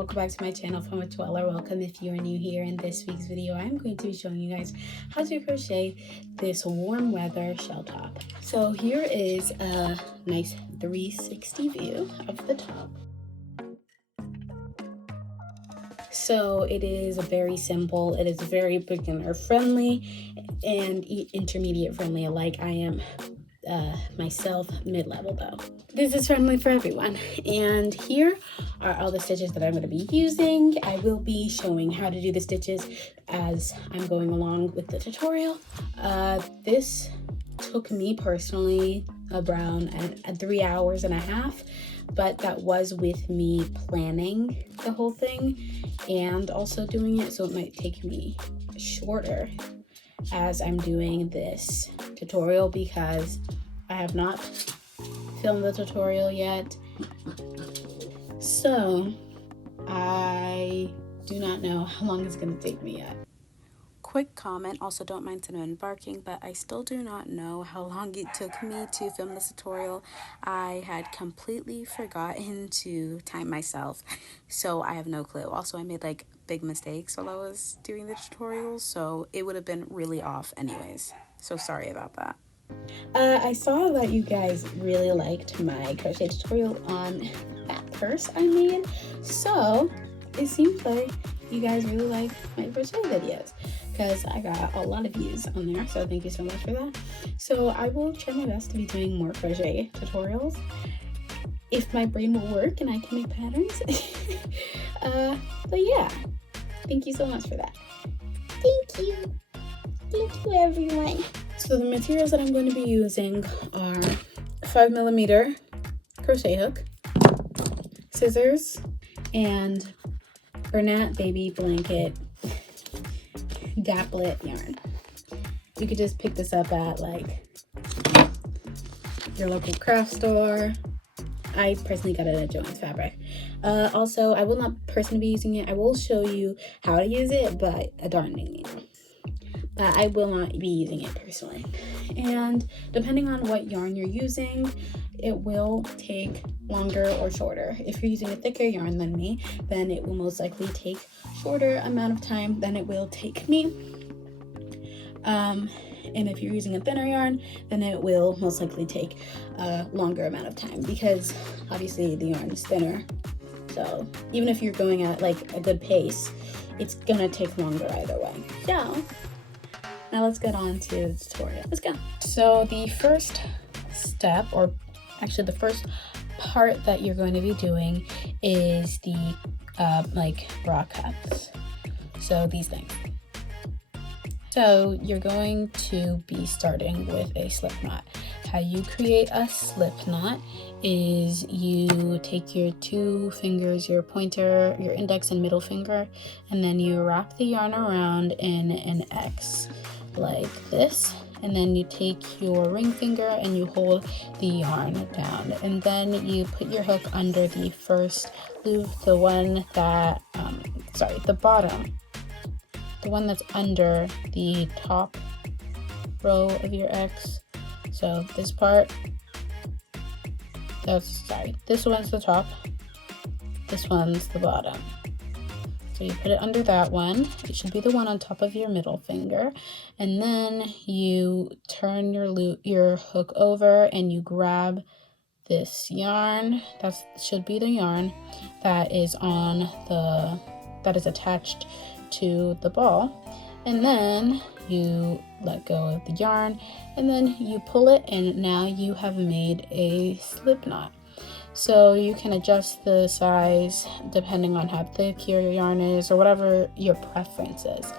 welcome back to my channel, Fun with Joelle, or welcome if you are new here. In this week's video, I'm going to be showing you guys how to crochet this warm weather shell top. So here is a nice 360 view of the top. So it is very simple, it is very beginner friendly and intermediate friendly alike. I am myself mid-level though. This is friendly for everyone, and here are all the stitches that I'm going to be using. I will be showing how to do the stitches as I'm going along with the tutorial. This took me personally around 3 hours and a half, but that was with me planning the whole thing and also doing it, so it might take me shorter as I'm doing this tutorial because I have not filmed the tutorial yet. So I do not know how long it's going to take me yet. Quick comment, also don't mind cinnamon barking, but I still do not know how long it took me to film this tutorial. I had completely forgotten to time myself, so I have no clue. Also, I made like big mistakes while I was doing the tutorial, so it would have been really off anyways. So sorry about that. I saw that you guys really liked my crochet tutorial on that purse I made, so it seems like you guys really like my crochet videos because I got a lot of views on there, so thank you so much for that. So I will try my best to be doing more crochet tutorials if my brain will work and I can make patterns. But yeah, thank you so much for that. Thank you everyone. So the materials that I'm going to be using are 5mm crochet hook, scissors, and Bernat baby blanket daplet yarn. You could just pick this up at like your local craft store. I personally got it at Joanne's Fabric. Also, I will not personally be using it. I will show you how to use it, but a darning needle. But I will not be using it personally. And depending on what yarn you're using, it will take longer or shorter. If you're using a thicker yarn than me, then it will most likely take shorter amount of time than it will take me. And if you're using a thinner yarn, then it will most likely take a longer amount of time because obviously the yarn is thinner. So even if you're going at like a good pace, it's gonna take longer either way. So now let's get on to the tutorial. Let's go. So the first step, or actually the first part that you're going to be doing is the like bra cups. So these things. So you're going to be starting with a slip knot. How you create a slip knot is you take your two fingers, your pointer, your index and middle finger, and then you wrap the yarn around in an X like this, and then you take your ring finger and you hold the yarn down, and then you put your hook under the first loop, the one that the bottom, the one that's under the top row of your X. So this part, this one's the top, this one's the bottom. So you put it under that one. It should be the one on top of your middle finger. And then you turn your hook over and you grab this yarn. That should be the yarn that is attached to the ball. And then you let go of the yarn and then you pull it, and now you have made a slip knot. So you can adjust the size depending on how thick your yarn is or whatever your preference is.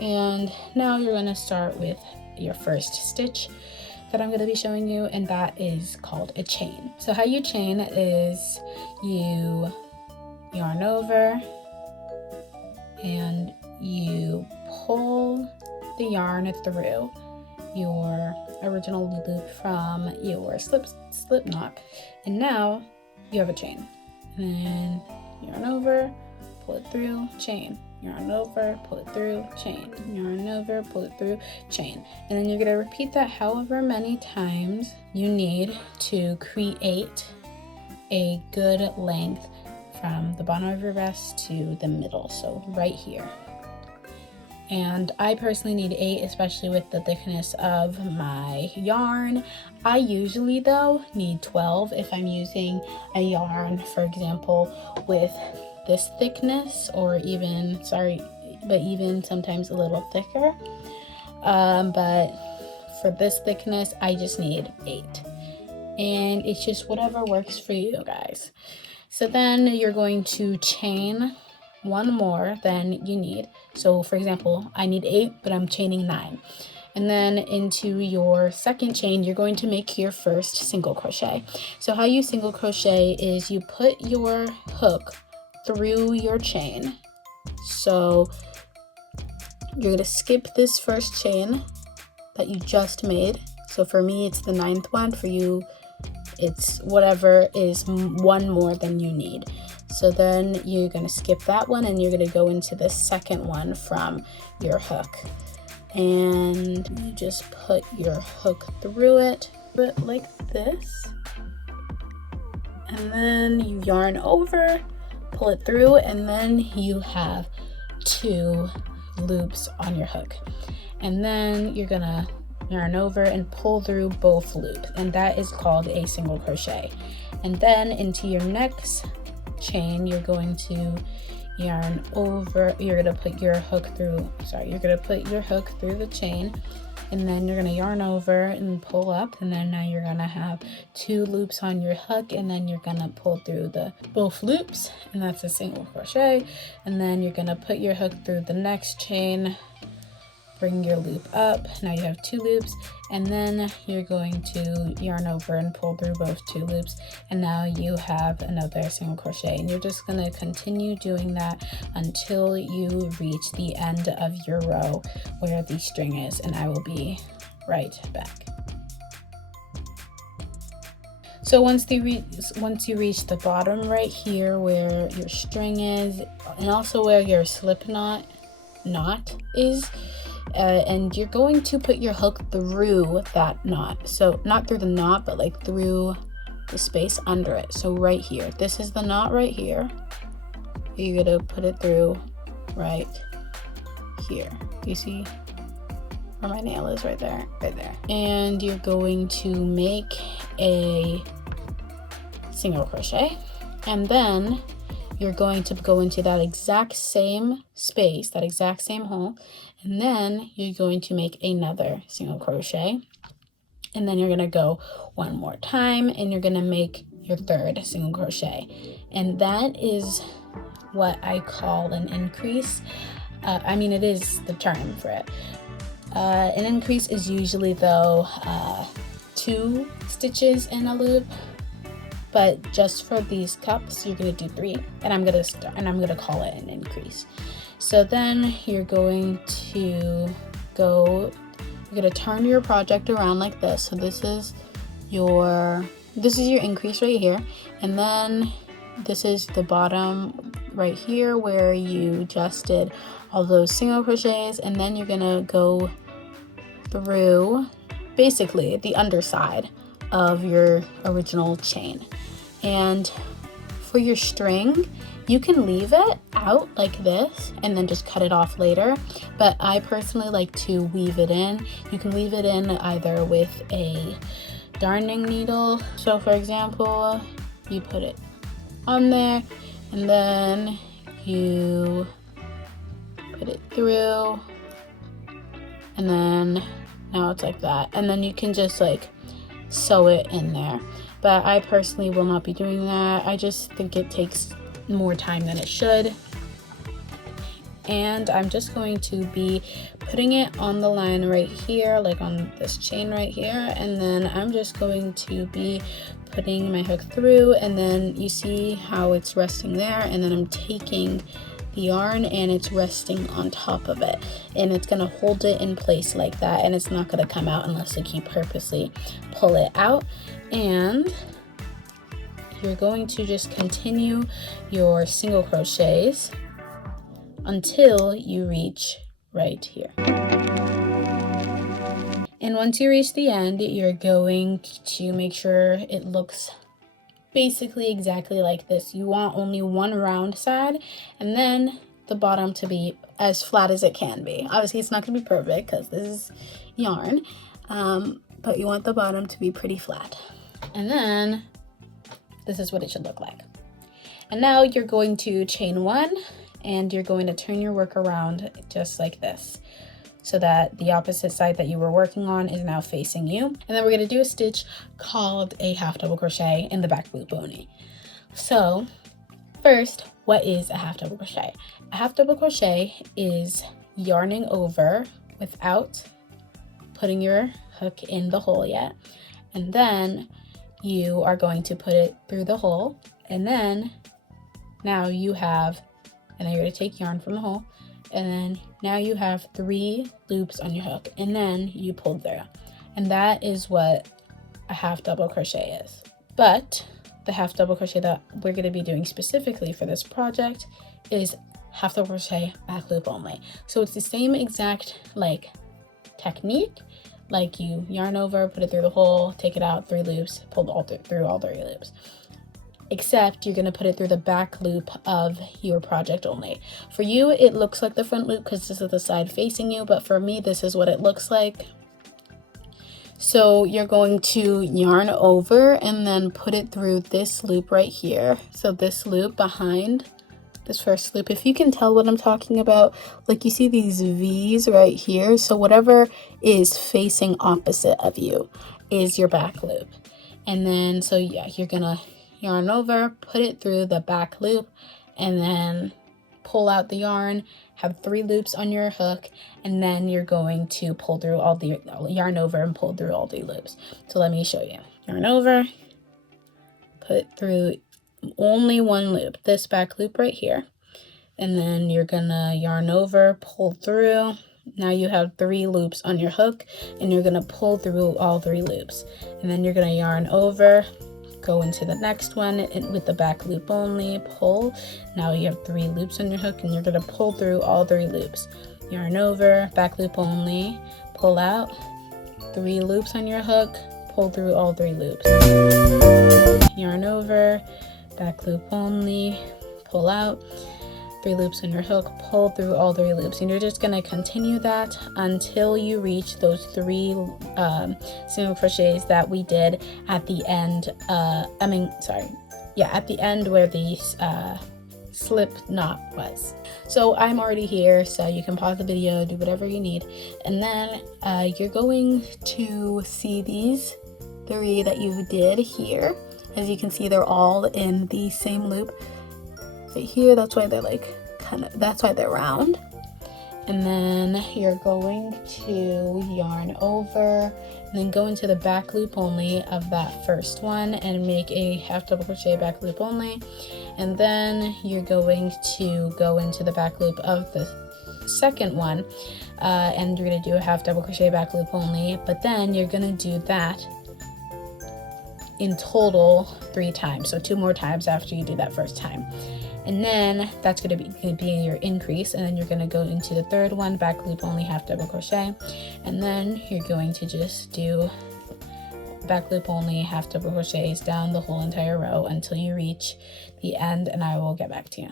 And now you're going to start with your first stitch that I'm going to be showing you, and that is called a chain. So how you chain is you yarn over and you pull the yarn through your original loop from your slip knot, and now you have a chain. And then yarn over, pull it through, chain, yarn over, pull it through, chain, yarn over, pull it through, chain. And then you're going to repeat that however many times you need to create a good length from the bottom of your vest to the middle, so right here. And I personally need 8, especially with the thickness of my yarn. I usually though need 12 if I'm using a yarn, for example, with this thickness, or even, even sometimes a little thicker. But for this thickness, I just need 8. And it's just whatever works for you guys. So then you're going to chain one more than you need. So for example, I need 8, but I'm chaining 9. And then into your second chain, you're going to make your first single crochet. So how you single crochet is you put your hook through your chain. So you're going to skip this first chain that you just made. So for me, it's the 9th one. For you, it's whatever is one more than you need. So then you're going to skip that one and you're going to go into the second one from your hook. And you just put your hook through it like this. And then you yarn over, pull it through, and then you have 2 loops on your hook. And then you're going to yarn over and pull through both loops, and that is called a single crochet. And then into your next chain, you're going to yarn over, you're going to put your hook through, the chain, and then you're going to yarn over and pull up, and then now you're going to have 2 loops on your hook, and then you're going to pull through both loops, and that's a single crochet. And then you're going to put your hook through the next chain, bring your loop up, now you have 2 loops, and then you're going to yarn over and pull through both 2 loops, and now you have another single crochet. And you're just going to continue doing that until you reach the end of your row where the string is, and I will be right back. So once you reach the bottom right here where your string is, and also where your slip knot is, and you're going to put your hook through that knot. So not through the knot, but like through the space under it. So right here, this is the knot right here. You're gonna put it through right here. You see where my nail is? Right there. And you're going to make a single crochet, and then you're going to go into that exact same space, that exact same hole, and then you're going to make another single crochet, and then you're going to go one more time and you're going to make your third single crochet. And that is what I call an increase. It is the term for it. An increase is usually though 2 stitches in a loop, but just for these cups you're going to do 3, and I'm going to call it an increase. So then you're going to turn your project around like this. So this is your increase right here, and then this is the bottom right here where you just did all those single crochets, and then you're gonna go through basically the underside of your original chain. And for your string, you can leave it out like this and then just cut it off later, but I personally like to weave it in. You can weave it in either with a darning needle. So for example, you put it on there and then you put it through, and then now it's like that, and then you can just like sew it in there. But I personally will not be doing that. I just think it takes more time than it should. And I'm just going to be putting it on the line right here, like on this chain right here, and then I'm just going to be putting my hook through, and then you see how it's resting there, and then I'm taking the yarn and it's resting on top of it, and it's gonna hold it in place like that, and it's not gonna come out unless you purposely pull it out. And you're going to just continue your single crochets until you reach right here. And once you reach the end, you're going to make sure it looks basically exactly like this. You want only one round side, and then the bottom to be as flat as it can be. Obviously it's not going to be perfect because this is yarn, but you want the bottom to be pretty flat. And then this is what it should look like. And now you're going to chain one, and you're going to turn your work around just like this, so that the opposite side that you were working on is now facing you. And then we're going to do a stitch called a half double crochet in the back loop only. So first, what is a half double crochet? A half double crochet is yarning over without putting your hook in the hole yet, and then you are going to put it through the hole, and then now you have, and then you're going to take yarn from the hole, and then now you have 3 loops on your hook, and then you pull through. And that is what a half double crochet is. But the half double crochet that we're going to be doing specifically for this project is half double crochet back loop only. So it's the same exact like technique, like you yarn over, put it through the hole, take it out, 3 loops, pull through all 3 loops. Except you're going to put it through the back loop of your project only. For you, it looks like the front loop because this is the side facing you, but for me, this is what it looks like. So you're going to yarn over and then put it through this loop right here. So this loop behind this first loop, if you can tell what I'm talking about, like you see these V's right here. So whatever is facing opposite of you is your back loop. And then, so yeah, you're gonna yarn over, put it through the back loop, and then pull out the yarn, have 3 loops on your hook, and then you're going to pull through all the yarn over and pull through all the loops. So let me show you. Yarn over, put through only 1 loop, this back loop right here, and then you're gonna yarn over, pull through. Now you have 3 loops on your hook, and you're gonna pull through all 3 loops, and then you're gonna yarn over, go into the next one with the back loop only, pull. Now you have 3 loops on your hook, and you're gonna pull through all 3 loops. Yarn over, back loop only, pull out, 3 loops on your hook, pull through all 3 loops. Yarn over, back loop only, pull out, 3 loops on your hook, pull through all 3 loops, and you're just going to continue that until you reach those 3 single crochets that we did at the end. At the end where the slip knot was. So I'm already here, so you can pause the video, do whatever you need, and then you're going to see these 3 that you did here. As you can see, they're all in the same loop right here. That's why they're like that's why they're round. And then you're going to yarn over and then go into the back loop only of that first one and make a half double crochet back loop only. And then you're going to go into the back loop of the second one, and you're going to do a half double crochet back loop only, but then you're going to do that in total 3 times, so 2 more times after you do that first time. And then that's going to be your increase, and then you're going to go into the third one, back loop only, half double crochet, and then you're going to just do back loop only, half double crochets down the whole entire row until you reach the end, and I will get back to you.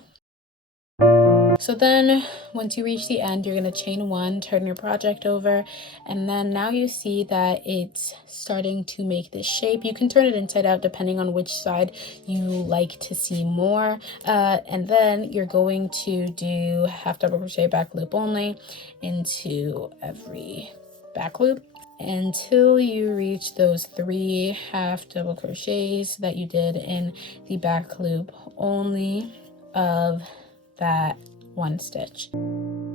So then once you reach the end, you're going to chain 1, turn your project over, and then now you see that it's starting to make this shape. You can turn it inside out depending on which side you like to see more, and then you're going to do half double crochet back loop only into every back loop until you reach those 3 half double crochets that you did in the back loop only of that 1 stitch.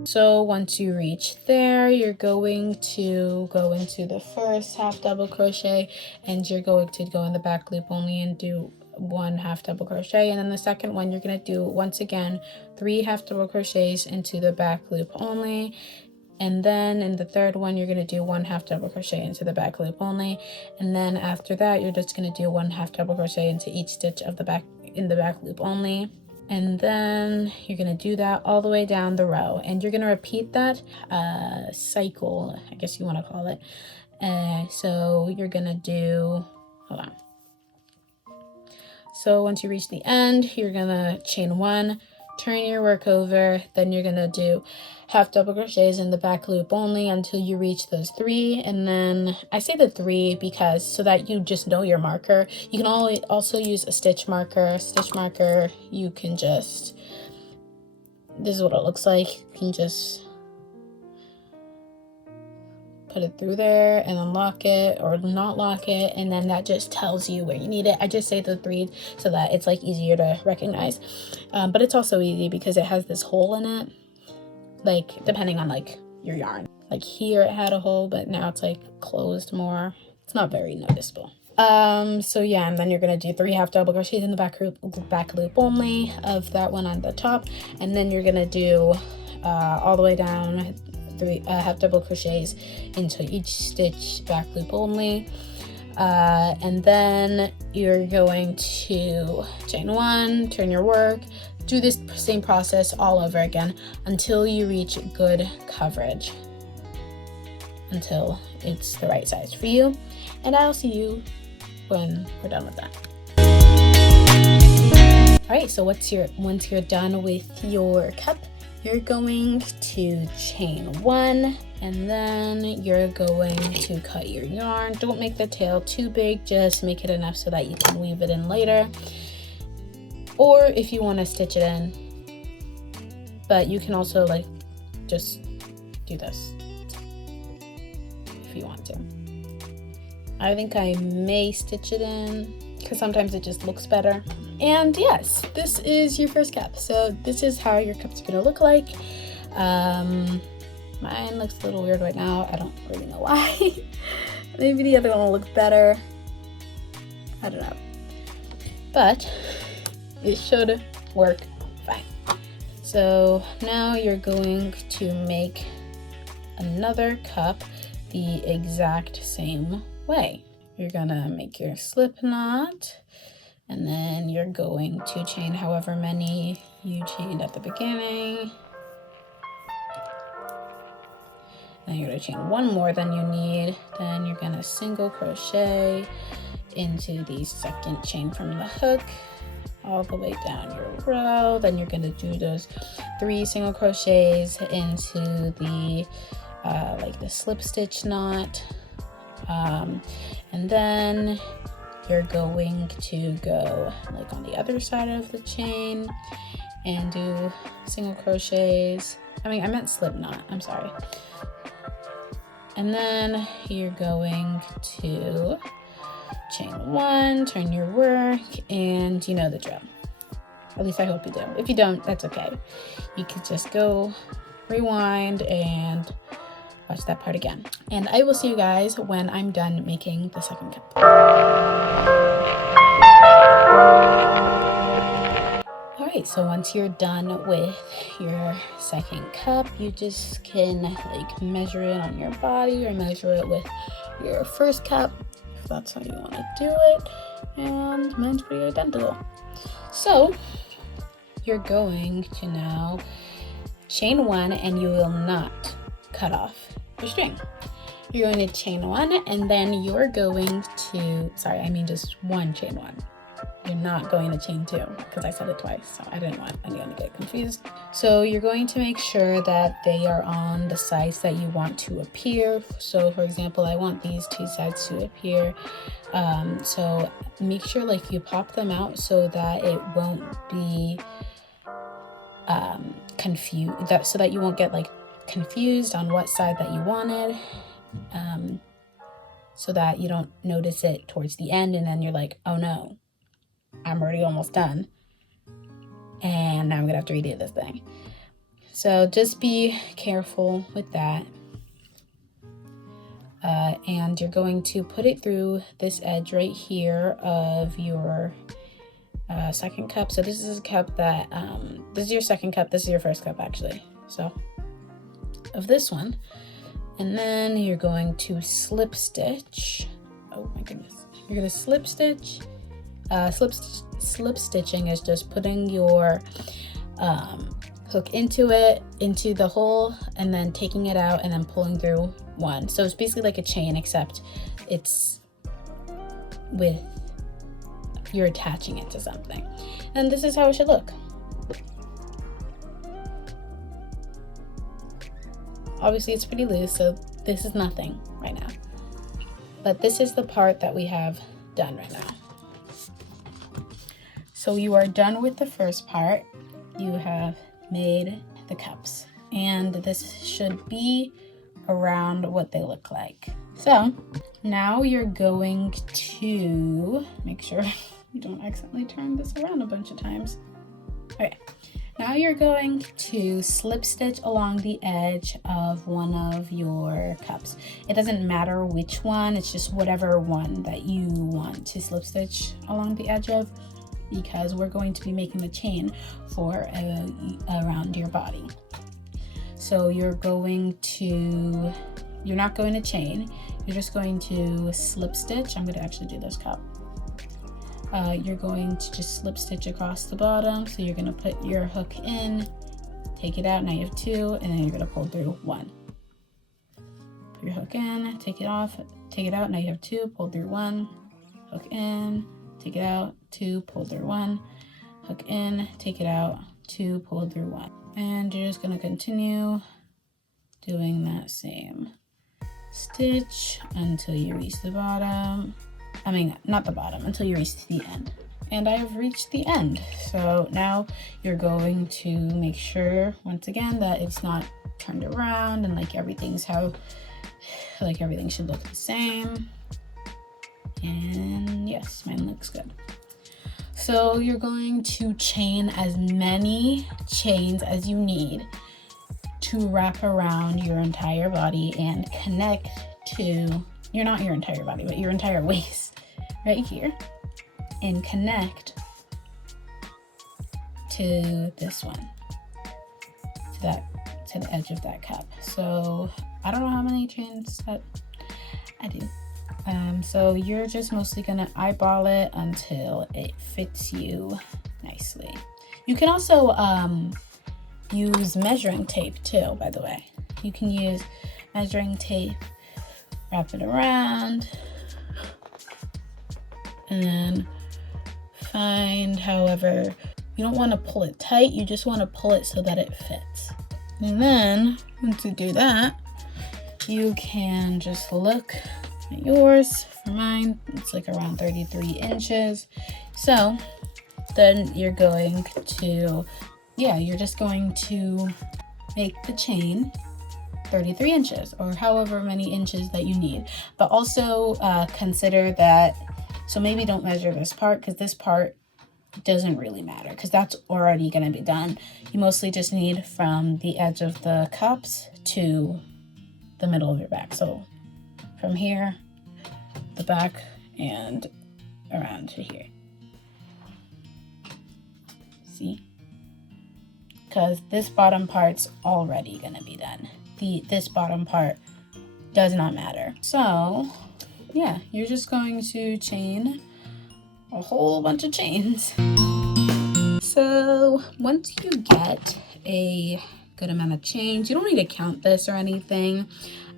So once you reach there, you're going to go into the first half double crochet, and you're going to go in the back loop only and do 1 half double crochet, and then the second one you're going to do once again 3 half double crochets into the back loop only, and then in the third one you're going to do 1 half double crochet into the back loop only, and then after that you're just going to do 1 half double crochet into each stitch of the back loop only. And then you're going to do that all the way down the row, and you're going to repeat that cycle, I guess you want to call it. So you're going to do, hold on. So once you reach the end, you're gonna chain 1, turn your work over, then you're gonna do half double crochets in the back loop only until you reach those 3. And then I say the 3 because so that you just know your marker. You can also use a stitch marker. You can just, this is what it looks like. You can just put it through there and then lock it or not lock it, and then that just tells you where you need it. I just say the 3 so that it's like easier to recognize, but it's also easy because it has this hole in it, like depending on like your yarn. Like here it had a hole, but now it's like closed more. It's not very noticeable. So yeah, and then you're gonna do 3 half double crochets in the back loop only of that one on the top, and then you're gonna do all the way down 3 half double crochets into each stitch back loop only, and then you're going to chain 1, turn your work, do this same process all over again until you reach good coverage, until it's the right size for you, and I'll see you when we're done with that. All right, so once you're done with your cup, you're going to chain 1, and then you're going to cut your yarn. Don't make the tail too big, just make it enough so that you can weave it in later, or if you want to stitch it in, but you can also like just do this if you want to. I think I may stitch it in because sometimes it just looks better. And yes, this is your first cup. So this is how your cup's gonna look like. Mine looks a little weird right now. I don't really know why. Maybe the other one will look better. I don't know. But it should work fine. So now you're going to make another cup the exact same way. You're gonna make your slip knot, and then you're going to chain however many you chained at the beginning. Then you're gonna chain 1 more than you need. Then you're gonna single crochet into the second chain from the hook all the way down your row. Then you're gonna do those 3 single crochets into the like the slip stitch knot, and then you're going to go like on the other side of the chain and do single crochets. I meant slip knot, I'm sorry. And then you're going to chain 1, turn your work, and you know the drill. At least I hope you do. If you don't, that's okay. You could just go rewind and watch that part again. And I will see you guys when I'm done making the second cup. Alright, so once you're done with your second cup, you just can like measure it on your body or measure it with your first cup, if that's how you want to do it. And mine's pretty identical. So you're going to now chain 1, and you will not cut off your string. You're going to chain 1, and then you're going to, just 1 chain 1. You're not going to chain 2 because I said it twice, so I didn't want anyone to get confused. So you're going to make sure that they are on the sides that you want to appear. So for example, I want these 2 sides to appear. So make sure like you pop them out so that it won't be confused, so that you won't get like confused on what side that you wanted, so that you don't notice it towards the end and then you're like, oh no, I'm already almost done and now I'm gonna have to redo this thing. So just be careful with that, and you're going to put it through this edge right here of your second cup. So this is a cup that this is your second cup, this is your first cup actually, so of this one. And then you're going to slip stitch. Oh my goodness. You're going to slip stitch. Slip stitching is just putting your hook into the hole, and then taking it out and then pulling through 1. So it's basically like a chain, except it's with you're attaching it to something. And this is how it should look. Obviously it's pretty loose, so this is nothing right now. But this is the part that we have done right now. So you are done with the first part. You have made the cups, and this should be around what they look like. So now you're going to make sure you don't accidentally turn this around a bunch of times. Okay, now you're going to slip stitch along the edge of one of your cups. It doesn't matter which one, it's just whatever one that you want to slip stitch along the edge of, because we're going to be making the chain for around your body. So you're not going to chain, you're just going to slip stitch. I'm going to actually do this cup. You're going to just slip stitch across the bottom. So you're going to put your hook in, take it out, now you have 2, and then you're going to pull through 1. Put your hook in, take it off, take it out, now you have 2, pull through 1, hook in, take it out, 2, pull through 1, hook in, take it out, 2, pull through 1. And you're just going to continue doing that same stitch until you reach the bottom. I mean, not the bottom, until you reach the end. And I have reached the end. So now you're going to make sure, once again, that it's not turned around and like everything should look the same. And yes, mine looks good. So you're going to chain as many chains as you need to wrap around your entire body and connect to, not your entire body, but your entire waist right here, and connect to this one, to the edge of that cup. So I don't know how many chains that I do. So you're just mostly gonna eyeball it until it fits you nicely. You can also use measuring tape too, by the way. You can use measuring tape, wrap it around, and then find, however, you don't want to pull it tight, you just want to pull it so that it fits. And then once you do that, you can just look at yours. For mine, it's like around 33 inches. So then you're going to, you're just going to make the chain 33 inches or however many inches that you need. But also consider that, so maybe don't measure this part, because this part doesn't really matter because that's already going to be done. You mostly just need from the edge of the cups to the middle of your back. So from here, the back, and around to here. See? Because this bottom part's already going to be done. This bottom part does not matter. So yeah, you're just going to chain a whole bunch of chains. So once you get a good amount of chains, you don't need to count this or anything,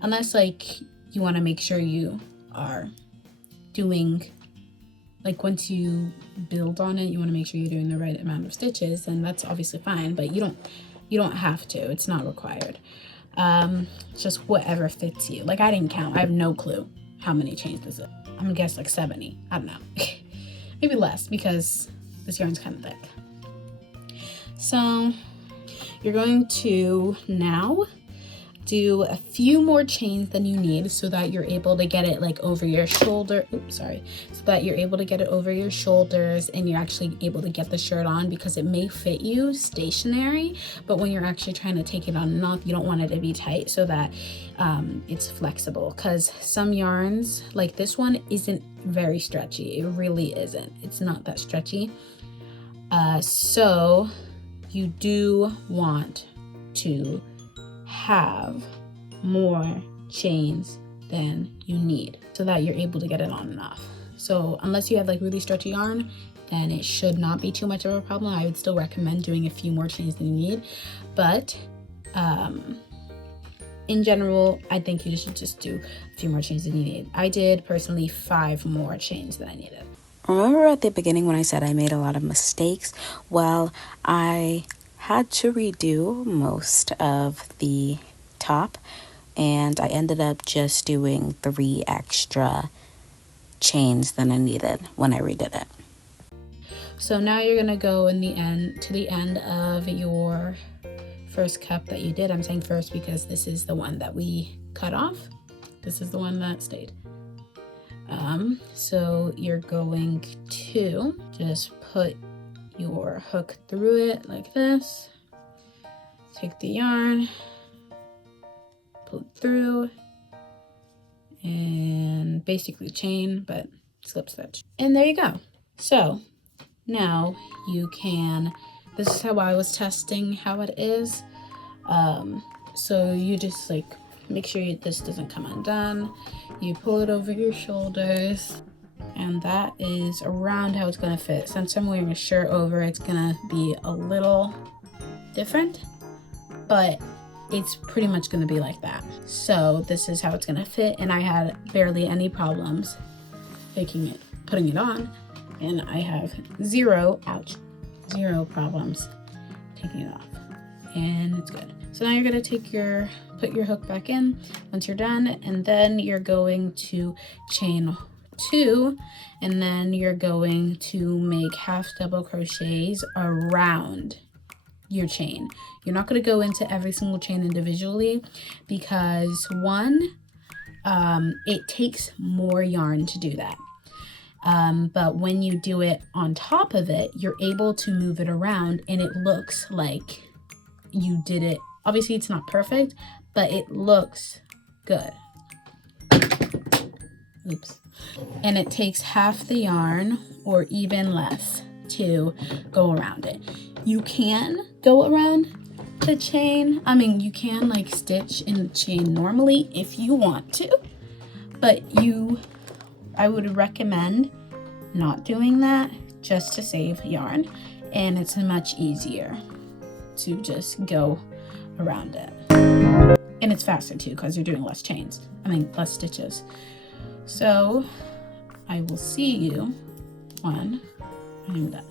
unless like you want to make sure you are doing, like once you build on it, you want to make sure you're doing the right amount of stitches, and that's obviously fine, but you don't have to, it's not required. It's just whatever fits you. Like I didn't count, I have no clue how many chains this is. I'm gonna guess like 70, I don't know. Maybe less because this yarn's kind of thick. So you're going to now do a few more chains than you need so that you're able to get it like over your shoulder. So that you're able to get it over your shoulders and you're actually able to get the shirt on, because it may fit you stationary, but when you're actually trying to take it on and off, you don't want it to be tight, so that it's flexible, because some yarns like this one isn't very stretchy. It really isn't. It's not that stretchy. So you do want to have more chains than you need so that you're able to get it on and off. So unless you have like really stretchy yarn, then it should not be too much of a problem. I would still recommend doing a few more chains than you need, but in general, I think you should just do a few more chains than you need. I did personally 5 more chains than I needed. Remember at the beginning when I said I made a lot of mistakes? Well, I had to redo most of the top, and I ended up just doing 3 extra chains than I needed when I redid it. So now you're gonna go to the end of your first cup that you did. I'm saying first because this is the one that we cut off. This is the one that stayed. So you're going to just put your hook through it like this. Take the yarn, pull it through, and basically chain, but slip stitch. And there you go. So now you can, this is how I was testing how it is. So you just like make sure this doesn't come undone. You pull it over your shoulders, and that is around how it's gonna fit. Since I'm wearing a shirt over, it's gonna be a little different, but it's pretty much gonna be like that. So this is how it's gonna fit, and I had barely any problems putting it on, and I have zero problems taking it off, and it's good. So now you're gonna put your hook back in once you're done, and then you're going to chain 2, and then you're going to make half double crochets around your chain. You're not going to go into every single chain individually because one, it takes more yarn to do that. But when you do it on top of it, you're able to move it around, and it looks like you did it. Obviously it's not perfect, but it looks good. Oops. And it takes half the yarn or even less to go around it. You can go around the chain. I mean, you can like stitch in the chain normally if you want to, but I would recommend not doing that just to save yarn, and it's much easier to just go around it. And it's faster too because you're doing less stitches. So I will see you when I'm done.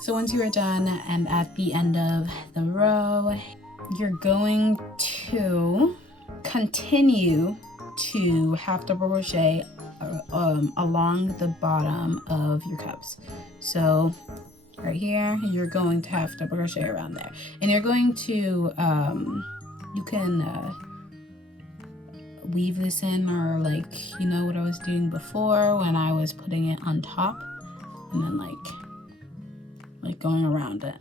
So once you are done and at the end of the row, you're going to continue to half double crochet along the bottom of your cups. So right here, you're going to half double crochet around there, and you're going to you can weave this in, or like, you know what I was doing before when I was putting it on top and then like going around it,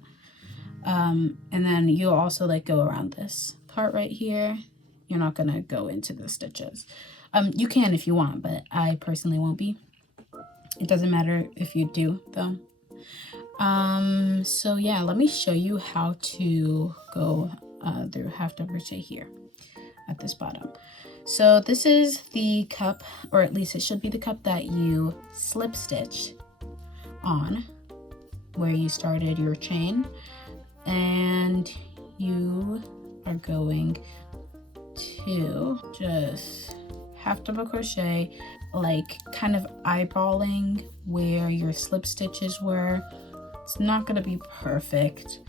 and then you'll also like go around this part right here. You're not gonna go into the stitches. You can if you want, but I personally won't be. It doesn't matter if you do though. So yeah, let me show you how to go through half double crochet here at this bottom. So this is the cup, or at least it should be the cup that you slip stitch on where you started your chain, and you are going to just half double crochet, like kind of eyeballing where your slip stitches were. It's not going to be perfect,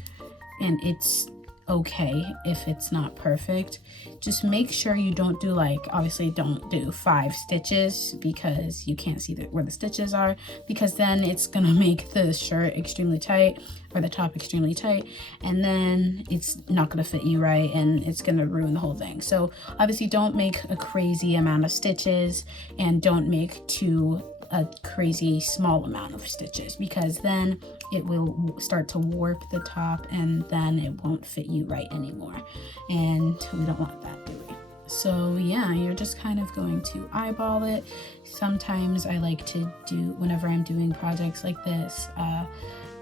and it's okay if it's not perfect. Just make sure you don't do obviously don't do 5 stitches because you can't see where the stitches are, because then it's gonna make the shirt extremely tight or the top extremely tight, and then it's not gonna fit you right and it's gonna ruin the whole thing. So obviously don't make a crazy amount of stitches, and don't make a crazy small amount of stitches, because then it will start to warp the top and then it won't fit you right anymore, and we don't want that, do we? So yeah, you're just kind of going to eyeball it. Sometimes I like to do, whenever I'm doing projects like this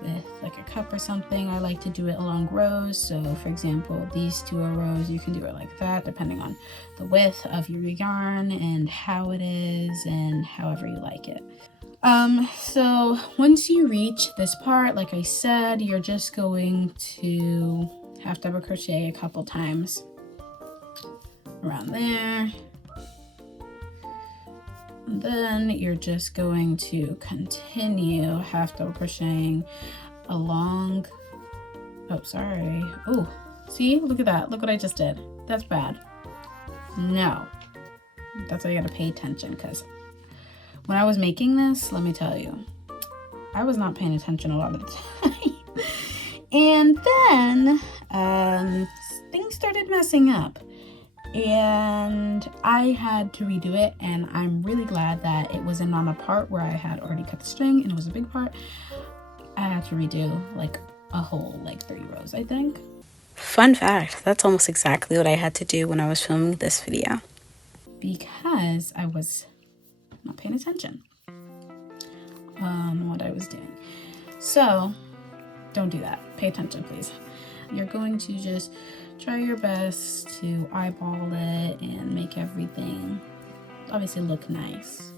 with like a cup or something, I like to do it along rows. So for example, these 2 are rows. You can do it like that depending on the width of your yarn and how it is and however you like it. So once you reach this part, like I said, you're just going to half double crochet a couple times around there, And then you're just going to continue half double crocheting along. Oh, sorry. Oh, see, look at that. Look what I just did. That's bad. No, that's why you gotta pay attention, because when I was making this, let me tell you, I was not paying attention a lot of the time. And then things started messing up and I had to redo it, and I'm really glad that it wasn't on a part where I had already cut the string and it was a big part. I had to redo like a whole like 3 rows, I think. Fun fact, that's almost exactly what I had to do when I was filming this video. Because I was not paying attention on what I was doing. So don't do that. Pay attention, please. You're going to just try your best to eyeball it and make everything obviously look nice.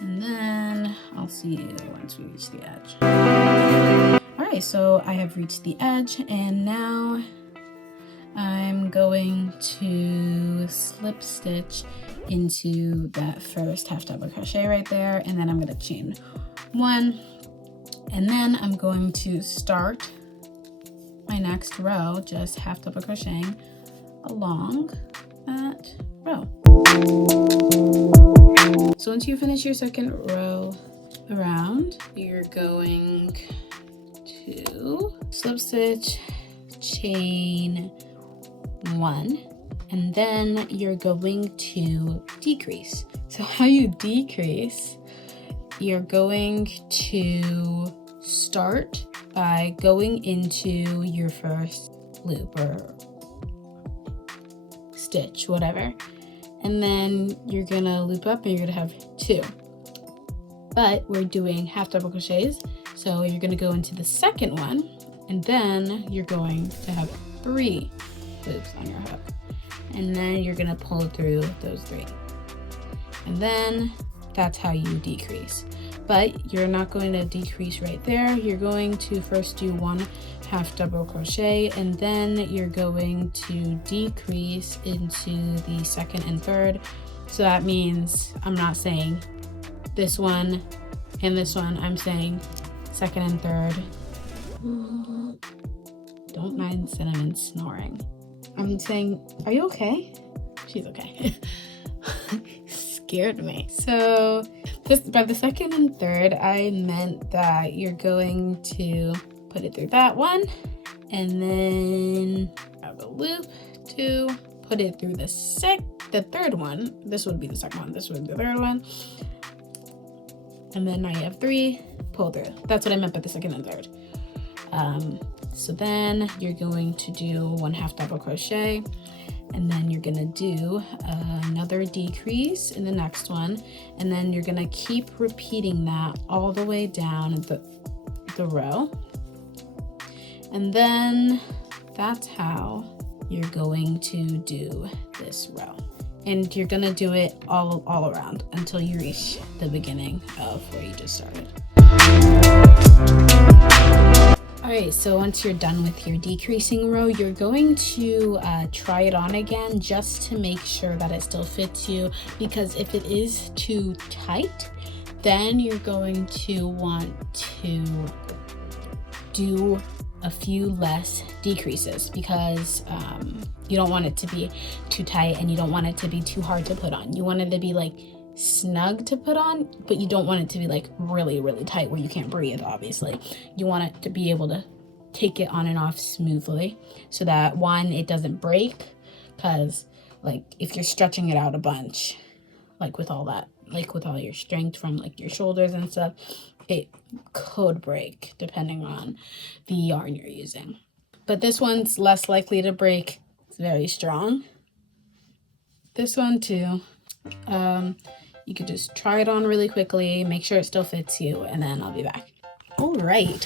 And then I'll see you once we reach the edge. Alright, so I have reached the edge, and now I'm going to slip stitch into that first half double crochet right there, and then I'm going to chain 1, and then I'm going to start my next row just half double crocheting along that row. So once you finish your second row around, you're going to slip stitch, chain 1, and then you're going to decrease. So how you decrease, you're going to start by going into your first loop or stitch, whatever, and then you're gonna loop up and you're gonna have 2, but we're doing half double crochets, so you're gonna go into the second one, and then you're going to have 3 loops on your hook, and then you're gonna pull through those 3, and then that's how you decrease. But you're not going to decrease right there. You're going to first do 1 half double crochet, and then you're going to decrease into the second and third. So that means I'm not saying this one and this one, I'm saying second and third. Don't mind Cinnamon snoring. I'm saying, are you okay? She's okay. Scared me. So by the second and third, I meant that you're going to put it through that one, and then have a loop to put it through the third one. This would be the second one, this would be the third one, and then now you have 3, pull through. That's what I meant by the second and third. So then you're going to do 1 half double crochet, and then you're gonna do another decrease in the next one, and then you're gonna keep repeating that all the way down the row, and then that's how you're going to do this row, and you're gonna do it all around until you reach the beginning of where you just started. Alright, so once you're done with your decreasing row, you're going to try it on again just to make sure that it still fits you, because if it is too tight, then you're going to want to do a few less decreases, because you don't want it to be too tight and you don't want it to be too hard to put on. You want it to be like snug to put on, but you don't want it to be like really tight where you can't breathe. Obviously you want it to be able to take it on and off smoothly, so that 1, it doesn't break, because like if you're stretching it out a bunch, like with all that, like with all your strength from like your shoulders and stuff, it could break depending on the yarn you're using. But this one's less likely to break. It's very strong. This one too. You could just try it on really quickly, make sure it still fits you, and then I'll be back. All right,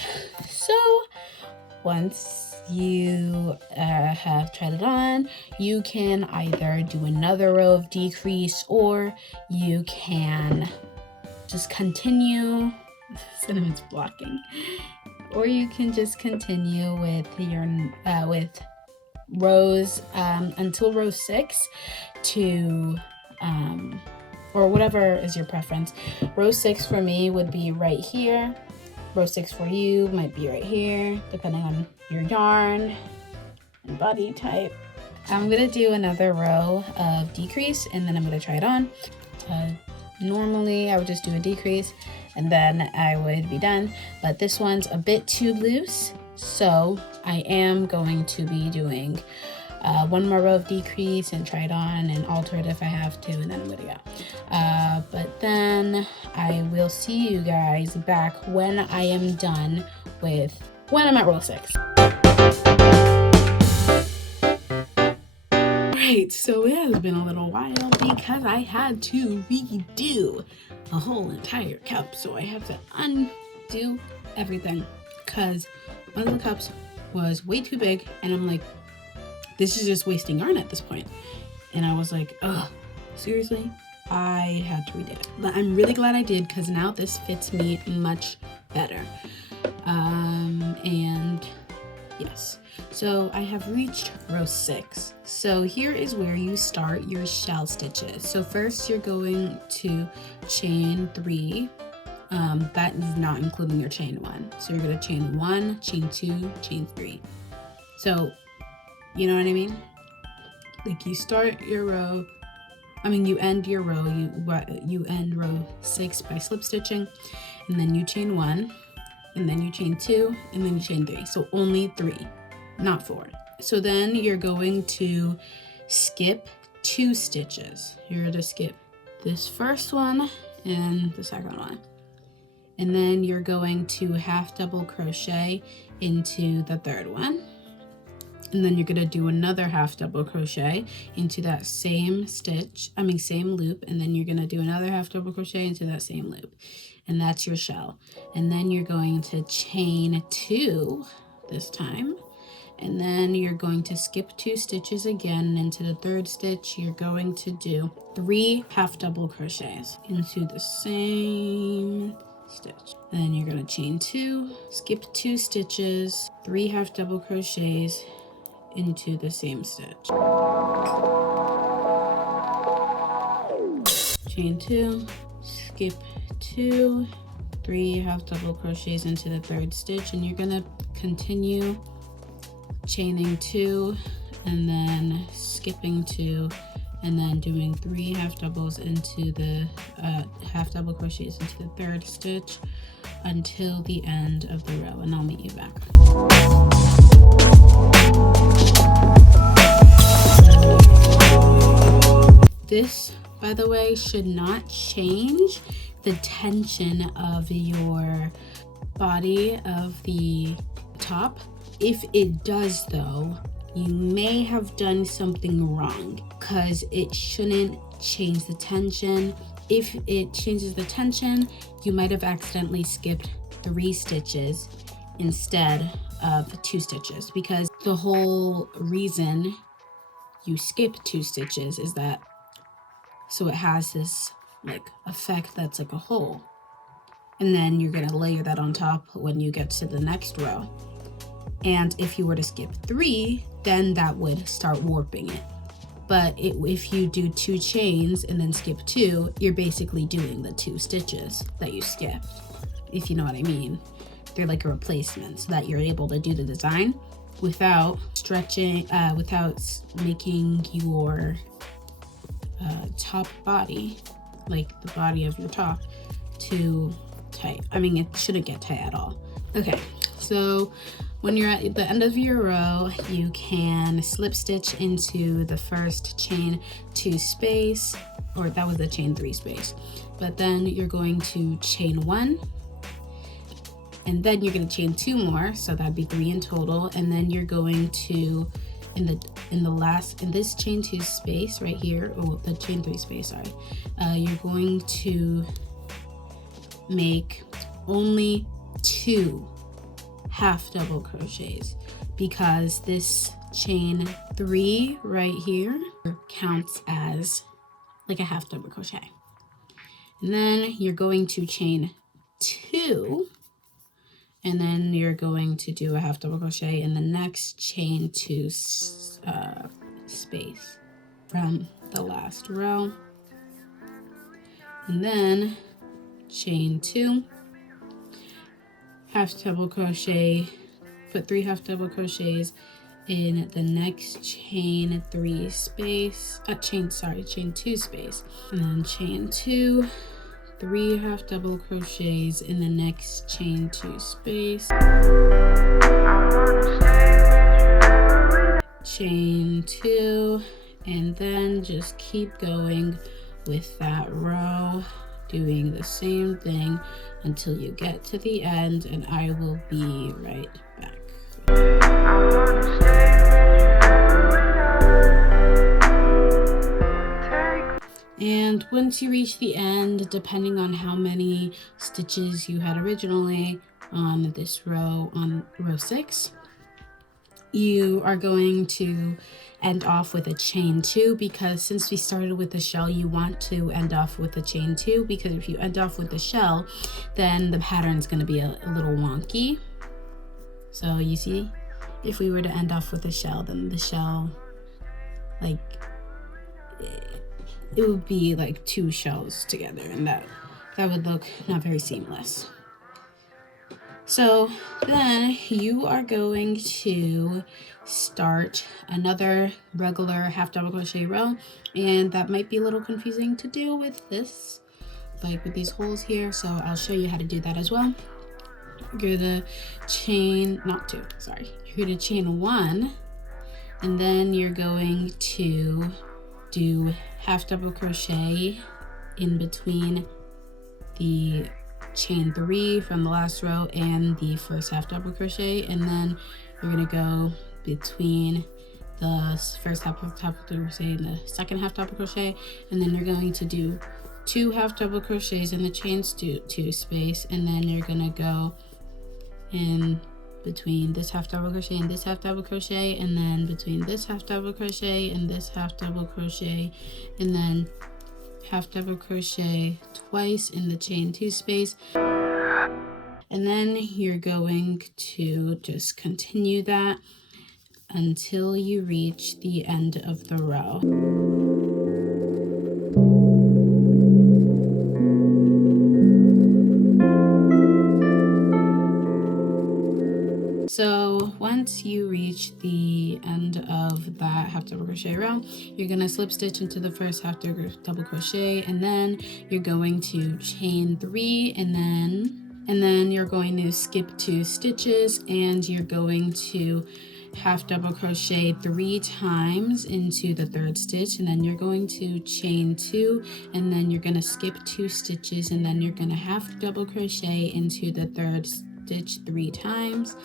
so once you have tried it on, you can either do another row of decrease, or you can just continue. Cinnamon's blocking. Or you can just continue with your with rows until row 6 to or whatever is your preference. Row 6 for me would be right here. Row 6 for you might be right here, depending on your yarn and body type. I'm gonna do another row of decrease and then I'm gonna try it on. Normally I would just do a decrease and then I would be done, but this one's a bit too loose, so I am going to be doing one more row of decrease and try it on and alter it if I have to, and then I'm gonna go. But then I will see you guys back when I am done when I'm at row 6. Right, so it has been a little while because I had to redo the whole entire cup, so I have to undo everything because one of the cups was way too big and I'm like, this is just wasting yarn at this point. And I was like, ugh, seriously? I had to redo it. But I'm really glad I did because now this fits me much better. And yes, so I have reached row 6. So here is where you start your shell stitches. So first you're going to chain 3. That is not including your chain 1. So you're going to chain 1, chain 2, chain 3. So you know what I mean? Like you start your row, you end your row, you end row 6 by slip stitching, and then you chain 1, and then you chain 2, and then you chain 3. So only 3, not 4. So then you're going to skip 2 stitches. You're going to skip this first one and the second one. And then you're going to half double crochet into the third one. And then you're going to do another half double crochet into that same same loop, and then you're going to do another half double crochet into that same loop, and that's your shell. And then you're going to chain 2 this time, and then you're going to skip 2 stitches again, and into the third stitch you're going to do 3 half double crochets into the same stitch. And then you're going to chain 2, skip 2 stitches, 3 half double crochets into the same stitch. Chain 2, skip 2, 3 half double crochets into the third stitch, and you're gonna continue chaining 2 and then skipping 2 and then doing 3 half doubles into the half double crochets into the third stitch until the end of the row, and I'll meet you back. This, by the way, should not change the tension of your body of the top. If it does though, you may have done something wrong because it shouldn't change the tension. If it changes the tension, you might have accidentally skipped 3 stitches instead of 2 stitches, because the whole reason you skip 2 stitches is that so it has this like effect that's like a hole, and then you're going to layer that on top when you get to the next row. And if you were to skip 3, then that would start warping it. But if you do 2 chains and then skip 2, you're basically doing the 2 stitches that you skipped, if you know what I mean. They're like a replacement so that you're able to do the design without stretching, without making your top body, like the body of your top, too tight. It shouldn't get tight at all. Okay, so when you're at the end of your row, you can slip stitch into the first chain 2 space, or that was the chain 3 space, but then you're going to chain 1, and then you're going to chain 2 more, so that'd be 3 in total. And then you're going to in this chain 2 space right here, or the chain 3 space, sorry, you're going to make only 2 half double crochets, because this chain 3 right here counts as like a half double crochet. And then you're going to chain 2, and then you're going to do a half double crochet in the next chain 2 space from the last row. and then chain 2, half double crochet, put 3 half double crochets in the next chain 2 space, chain 2 space, and then chain 2, 3 half double crochets in the next chain 2 space, chain 2, and then just keep going with that row, doing the same thing until you get to the end, and I will be right back. And once you reach the end, depending on how many stitches you had originally on this row, on row 6, you are going to end off with a chain 2, because since we started with the shell, you want to end off with a chain 2, because if you end off with the shell, then the pattern's going to be a little wonky. So you see, if we were to end off with a shell, then the shell, like, it would be like 2 shells together, and that would look not very seamless. So then you are going to start another regular half double crochet row, and that might be a little confusing to do with this, like with these holes here, so I'll show you how to do that as well. You're gonna chain, not 2, sorry, you're gonna chain 1, and then you're going to do half double crochet in between the chain 3 from the last row and the first half double crochet, and then you're going to go between the first half double crochet and the second half double crochet, and then you're going to do 2 half double crochets in the chain 2 space, and then you're going to go in between this half double crochet and this half double crochet, and then between this half double crochet and this half double crochet, and then half double crochet twice in the chain 2 space, and then you're going to just continue that until you reach the end of the row. So once you reach the end of that half double crochet row, you're going to slip stitch into the first half double crochet, and then you're going to chain 3, and then you're going to skip 2 stitches, and you're going to half double crochet 3 times into the 3rd stitch, and then you're going to chain 2, and then you're going to skip 2 stitches, and then you're going to half double crochet into the 3rd stitch 3 times,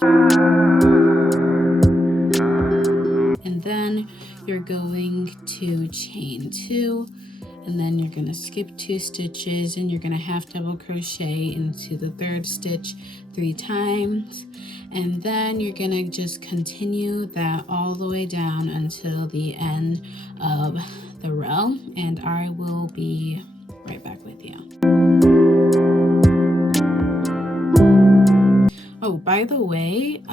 and then you're going to chain 2, and then you're going to skip 2 stitches, and you're going to half double crochet into the 3rd stitch 3 times, and then you're going to just continue that all the way down until the end of the row, and I will be right back with you. Oh, by the way,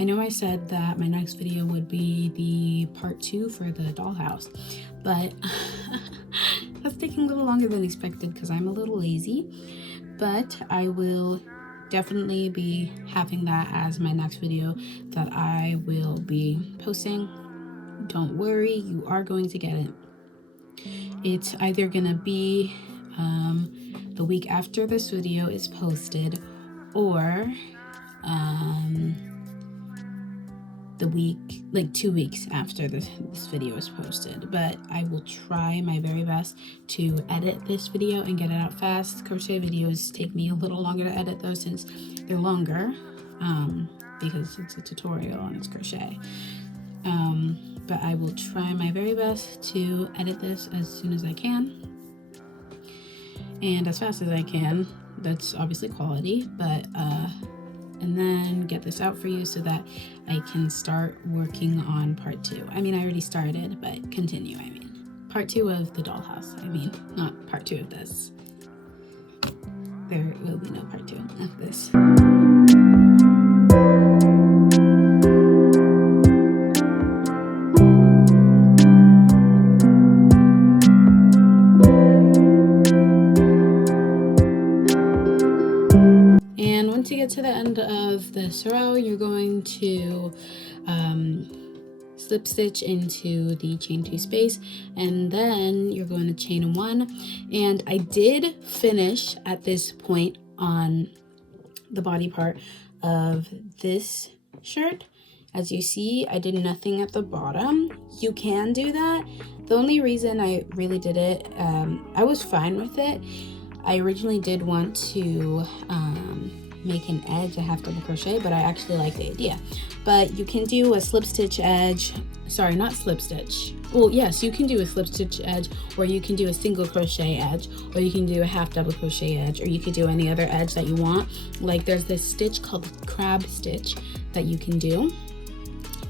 I know I said that my next video would be the part 2 for the dollhouse, but that's taking a little longer than expected because I'm a little lazy, but I will definitely be having that as my next video that I will be posting. Don't worry, you are going to get it. It's either gonna be the week after this video is posted, or the week, like 2 weeks after this video is posted. But I will try my very best to edit this video and get it out fast. Crochet videos take me a little longer to edit though, since they're longer, because it's a tutorial and it's crochet. But I will try my very best to edit this as soon as I can and as fast as I can. That's obviously quality, but and then get this out for you so that I can start working on part 2. I mean, I already started, but continue. I mean, part 2 of the dollhouse. I mean, not part 2 of this. There will be no part 2 of this. get to the end of this row, you're going to slip stitch into the chain 2 space, and then you're going to chain 1. And I did finish at this point on the body part of this shirt. As you see, I did nothing at the bottom. You can do that. The only reason I really did it, I was fine with it. I originally did want to make an edge, a half double crochet, but I actually like the idea. But you can do a slip stitch edge, sorry, not slip stitch. Well, yes, you can do a slip stitch edge, or you can do a single crochet edge, or you can do a half double crochet edge, or you could do any other edge that you want. Like there's this stitch called crab stitch that you can do.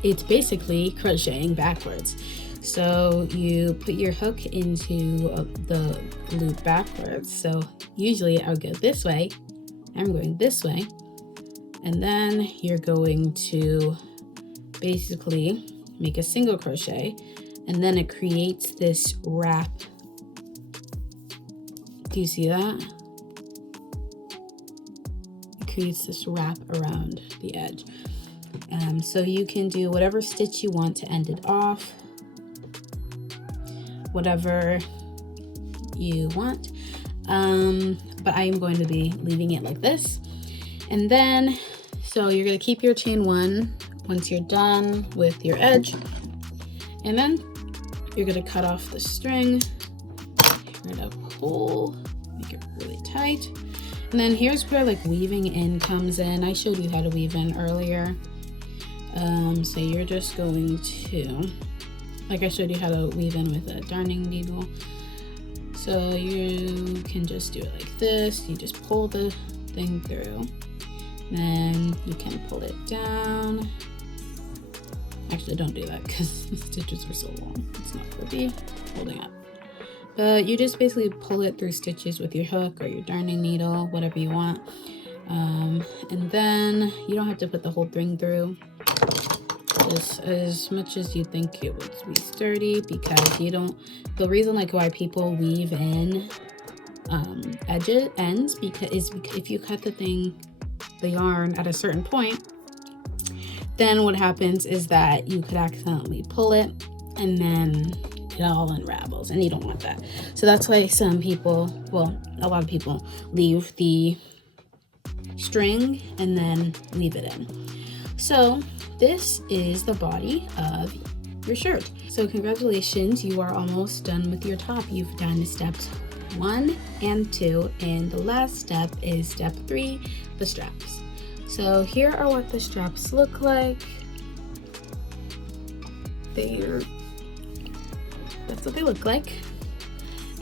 It's basically crocheting backwards. So you put your hook into the loop backwards. So usually I would go this way. I'm going this way. And then you're going to basically make a single crochet, and then it creates this wrap. Do you see that? It creates this wrap around the edge. So you can do whatever stitch you want to end it off, whatever you want, but I am going to be leaving it like this. And then, so you're going to keep your chain 1 once you're done with your edge, and then you're going to cut off the string. You're going to pull, make it really tight, and then here's where like weaving in comes in. I showed you how to weave in earlier. So you're just going to, like I showed you how to weave in with a darning needle. So you can just do it like this. You just pull the thing through, then you can pull it down. Actually, don't do that because the stitches are so long. It's not going to be holding up. But you just basically pull it through stitches with your hook or your darning needle, whatever you want. And then you don't have to put the whole thing through. Just as much as you think it would be sturdy, because you don't, the reason like why people weave in ends because if you cut the yarn at a certain point, then what happens is that you could accidentally pull it and then it all unravels, and you don't want that. So that's why some people, well, a lot of people leave the string and then weave it in. So this is the body of your shirt. So congratulations, you are almost done with your top. You've done steps 1 and 2, and the last step is step 3, the straps. So here are what the straps look like. That's what they look like.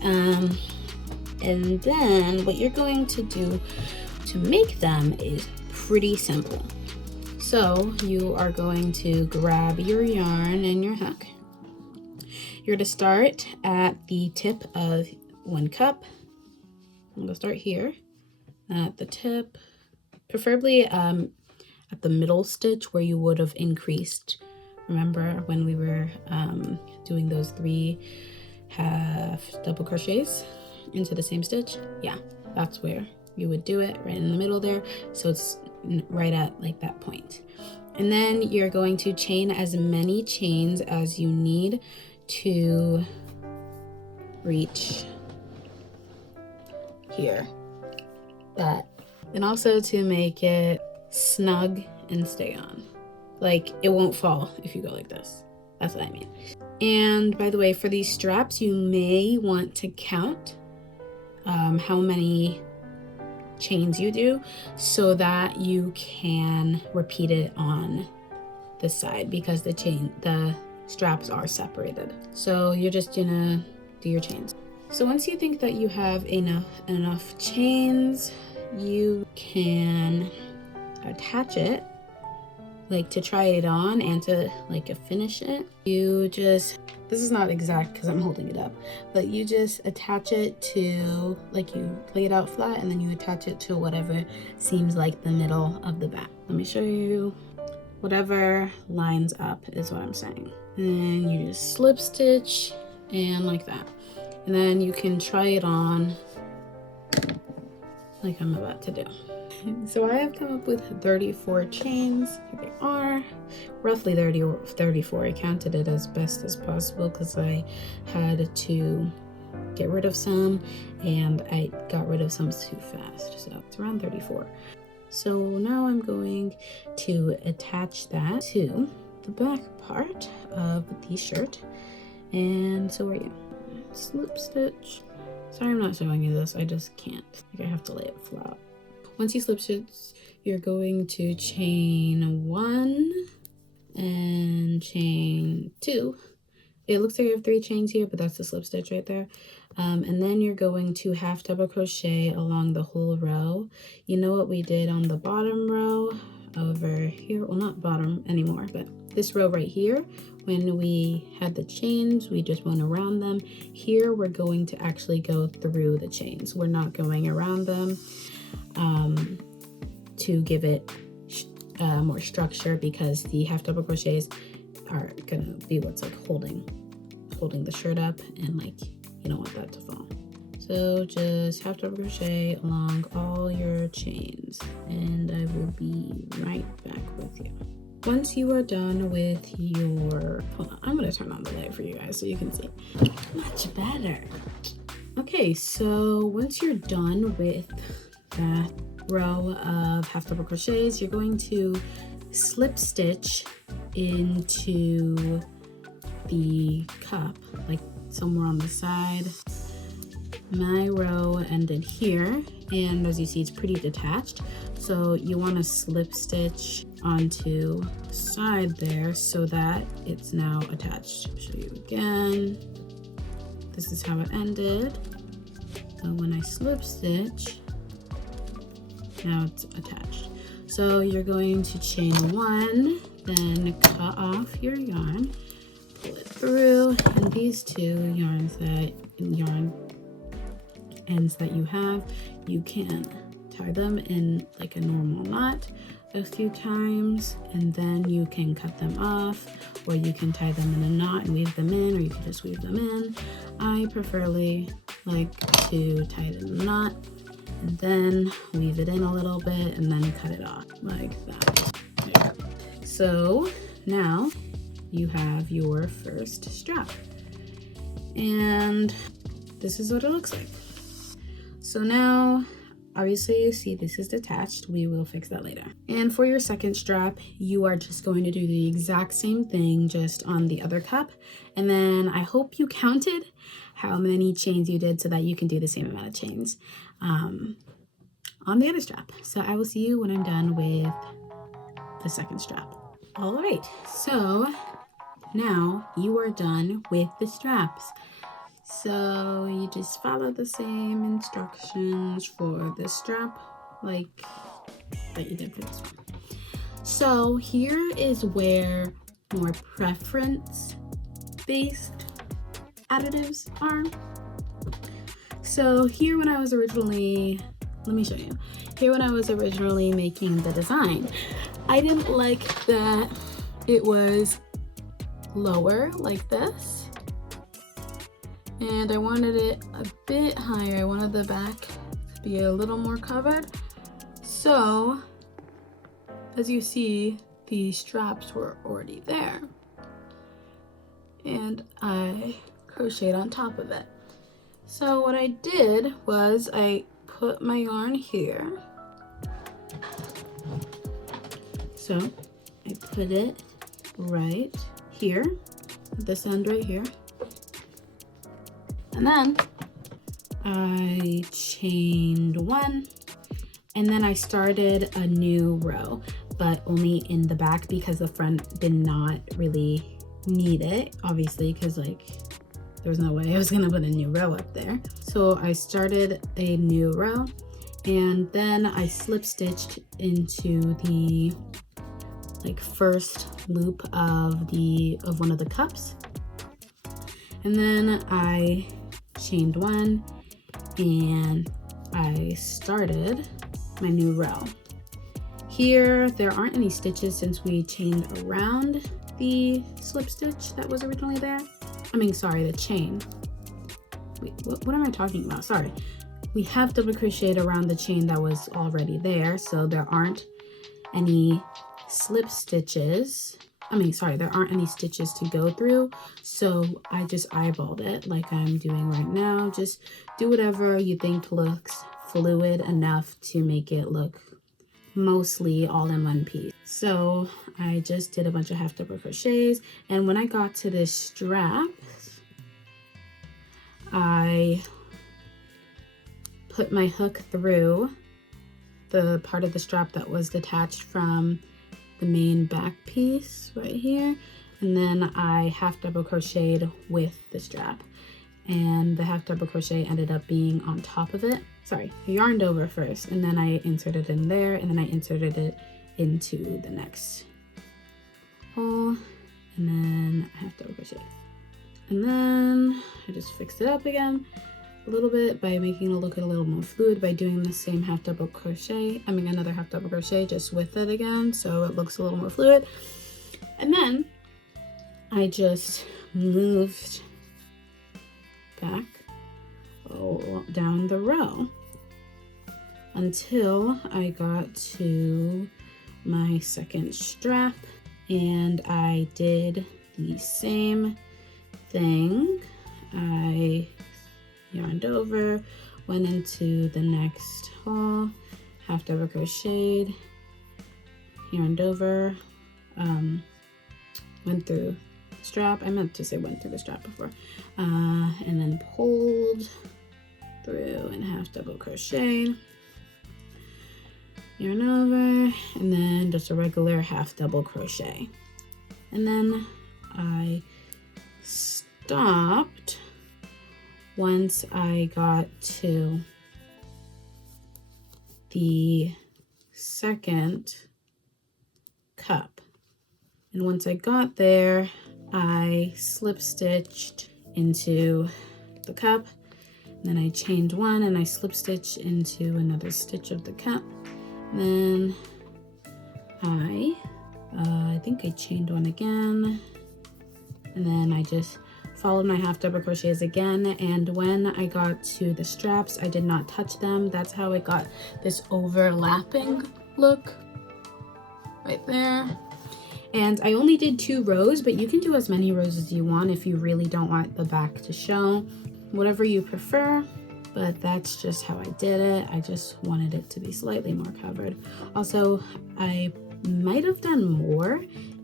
And then what you're going to do to make them is pretty simple. So you are going to grab your yarn and your hook. You're going to start at the tip of 1 cup. I'm going to start here at the tip, preferably at the middle stitch where you would have increased. Remember when we were doing those 3 half double crochets into the same stitch? Yeah, that's where you would do it, right in the middle there. So it's right at like that point. And then you're going to chain as many chains as you need to reach here. That, and also to make it snug and stay on. Like it won't fall if you go like this. That's what I mean. And by the way, for these straps, you may want to count how many chains you do so that you can repeat it on this side, because the straps are separated. So you're just gonna do your chains. So once you think that you have enough chains, you can attach it, like to try it on and to like finish it. You just, this is not exact because I'm holding it up, but you just attach it to, like you lay it out flat and then you attach it to whatever seems like the middle of the back. Let me show you. Whatever lines up is what I'm saying. And then you just slip stitch and like that. And then you can try it on like I'm about to do. So I have come up with 34 chains. Here they are, roughly 30 or 34. I counted it as best as possible because I had to get rid of some and I got rid of some too fast. So it's around 34. So now I'm going to attach that to the back part of the shirt. And so where are you? Slip stitch. Sorry I'm not showing you this, I just can't. Like I have to lay it flat. Once you slip stitch, you're going to chain 1 and chain 2. It looks like I have 3 chains here, but that's the slip stitch right there. And then you're going to half double crochet along the whole row. You know what we did on the bottom row over here? Well, not bottom anymore, but this row right here. When we had the chains, we just went around them. Here, we're going to actually go through the chains. We're not going around them to give it more structure, because the half double crochets are gonna be what's like holding the shirt up, and like you don't want that to fall. So just half double crochet along all your chains, and I will be right back with you. Once you are done with your, hold on, I'm gonna turn on the light for you guys so you can see. Much better. Okay, so once you're done with that row of half double crochets, you're going to slip stitch into the cup, like somewhere on the side. My row ended here, and as you see, it's pretty detached. So you want to slip stitch onto the side there so that it's now attached. I'll show you again. This is how it ended. So when I slip stitch, now it's attached. So you're going to chain 1, then cut off your yarn, pull it through, and these 2 yarn ends that you have, you can tie them in like a normal knot a few times, and then you can cut them off, or you can tie them in a knot and weave them in, or you can just weave them in. I preferably like to tie it in a knot and then weave it in a little bit and then cut it off like that. There. So now you have your first strap, and this is what it looks like. So now obviously you see this is detached. We will fix that later. And for your second strap, you are just going to do the exact same thing, just on the other cup. And then I hope you counted how many chains you did so that you can do the same amount of chains on the other strap. So I will see you when I'm done with the second strap. All right, so now you are done with the straps. So you just follow the same instructions for the strap like that you did for this one. So here is where more preference based additives are. So here when I was originally, let me show you. Here when I was originally making the design, I didn't like that it was lower like this. And I wanted it a bit higher. I wanted the back to be a little more covered. So, as you see, the straps were already there. And I crocheted on top of it. So what I did was I put my yarn here. So I put it right here, this end right here. And then I chained 1, and then I started a new row, but only in the back because the front did not really need it, obviously, because like there was no way I was gonna put a new row up there. So I started a new row, and then I slip stitched into the like first loop of one of the cups, and then I chained 1 and I started my new row. Here there aren't any stitches since we chained around the slip stitch that was originally there. I mean, sorry, the chain. Wait, what am I talking about? Sorry. we have double crocheted around the chain that was already there, so there aren't any slip stitches. There aren't any stitches to go through, so I just eyeballed it like I'm doing right now. Just do whatever you think looks fluid enough to make it look mostly all in one piece. So I just did a bunch of half double crochets, and when I got to this strap, I put my hook through the part of the strap that was detached from the main back piece right here, and then I half double crocheted with the strap, and the half double crochet ended up being on top of it. Sorry, I yarned over first, and then I inserted it in there, and then I inserted it into the next hole, and then I half double crochet, and then I just fixed it up again a little bit by making it look a little more fluid by doing the same half double crochet, another half double crochet just with it again, so it looks a little more fluid. And then I just moved back down the row until I got to my second strap, and I did the same thing. I yarned over, went into the next hole, half double crocheted, yarned over, went through the strap. I meant to say went through the strap before, and then pulled through and half double crochet, yarn over, and then just a regular half double crochet. And then I stopped once I got to the second cup. And once I got there, I slip stitched into the cup, and then I chained one and I slip stitched into another stitch of the cup. And then I think I chained one again, and then I just followed my half double crochets again, and when I got to the straps, I did not touch them. That's how it got this overlapping look right there. And I only did 2 rows, but you can do as many rows as you want if you really don't want the back to show. Whatever you prefer, but that's just how I did it. I just wanted it to be slightly more covered. Also, I might have done more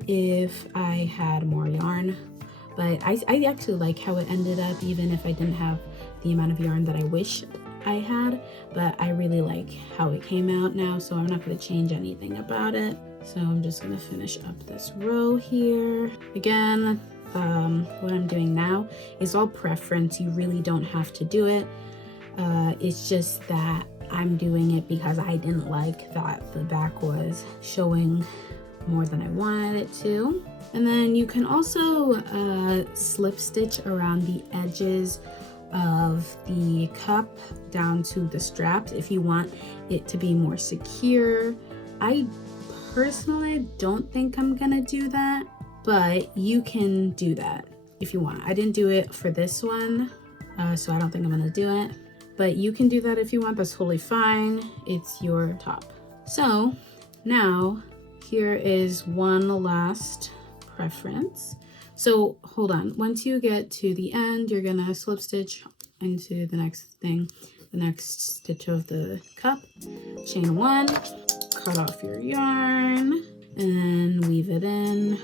if I had more yarn, but I actually like how it ended up, even if I didn't have the amount of yarn that I wish I had. But I really like how it came out now, so I'm not going to change anything about it. So I'm just going to finish up this row here. Again, what I'm doing now is all preference. You really don't have to do it. It's just that I'm doing it because I didn't like that the back was showing more than I wanted it to. And then you can also slip stitch around the edges of the cup down to the straps if you want it to be more secure. I personally don't think I'm gonna do that, but you can do that if you want. I didn't do it for this one, so I don't think I'm gonna do it, but you can do that if you want. That's totally fine. It's your top. So now here is one last preference. So hold on, once you get to the end, you're gonna slip stitch into the next thing, the next stitch of the cup, chain 1, cut off your yarn, and then weave it in.